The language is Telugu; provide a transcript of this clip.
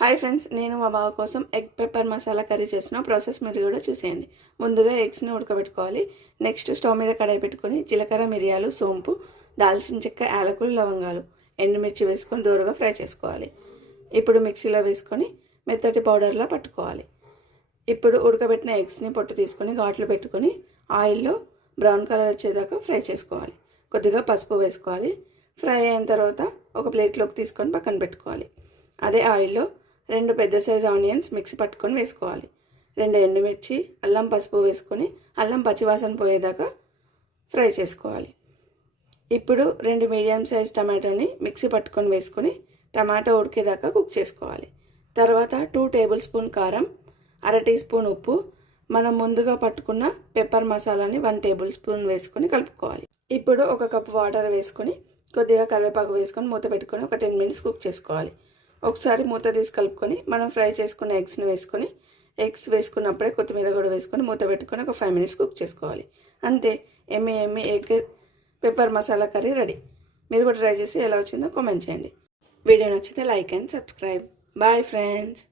హాయ్ ఫ్రెండ్స్, నేను మా బావ కోసం ఎగ్ పెప్పర్ మసాలా కర్రీ చేసిన ప్రాసెస్ మీరు కూడా చూసేయండి. ముందుగా ఎగ్స్ని ఉడకబెట్టుకోవాలి. నెక్స్ట్ స్టవ్ మీద కడాయి పెట్టుకొని జీలకర్ర, మిరియాలు, సోంపు, దాల్చిన చెక్క, యాలకులు, లవంగాలు, ఎండుమిర్చి వేసుకొని దూరగా ఫ్రై చేసుకోవాలి. ఇప్పుడు మిక్సీలో వేసుకొని మెత్తటి పౌడర్లా పట్టుకోవాలి. ఇప్పుడు ఉడకబెట్టిన ఎగ్స్ని పొట్టు తీసుకొని ఘాట్లు పెట్టుకొని ఆయిల్లో బ్రౌన్ కలర్ వచ్చేదాకా ఫ్రై చేసుకోవాలి. కొద్దిగా పసుపు వేసుకోవాలి. ఫ్రై అయిన తర్వాత ఒక ప్లేట్లోకి తీసుకొని పక్కన పెట్టుకోవాలి. అదే ఆయిల్లో 2 పెద్ద సైజు ఆనియన్స్ మిక్సీ పట్టుకొని వేసుకోవాలి. 2 ఎండుమిర్చి, అల్లం, పసుపు వేసుకొని అల్లం పచ్చివాసన పోయేదాకా ఫ్రై చేసుకోవాలి. ఇప్పుడు 2 మీడియం సైజ్ టమాటోని మిక్సీ పట్టుకొని వేసుకొని టమాటో ఉడికేదాకా కుక్ చేసుకోవాలి. తర్వాత 2 టేబుల్ స్పూన్ కారం, 1/2 టీ స్పూన్ ఉప్పు, మనం ముందుగా పట్టుకున్న పెప్పర్ మసాలాని 1 టేబుల్ స్పూన్ వేసుకొని కలుపుకోవాలి. ఇప్పుడు 1 కప్పు వాటర్ వేసుకొని కొద్దిగా కరివేపాకు వేసుకొని మూత పెట్టుకొని ఒక 10 మినిట్స్ కుక్ చేసుకోవాలి. ఒకసారి మూత తీసి కలుపుకొని మనం ఫ్రై చేసుకున్న ఎగ్స్ని వేసుకొని ఎగ్స్ వేసుకున్నప్పుడే కొత్తిమీర కూడా వేసుకొని మూత పెట్టుకొని ఒక 5 మినిట్స్ కుక్ చేసుకోవాలి. అంతే, ఎమ్మి egg pepper masala curry ready. మీరు కూడా ట్రై చేసి ఎలా వచ్చిందో కామెంట్ చేయండి. వీడియో నచ్చితే like and subscribe. Bye friends.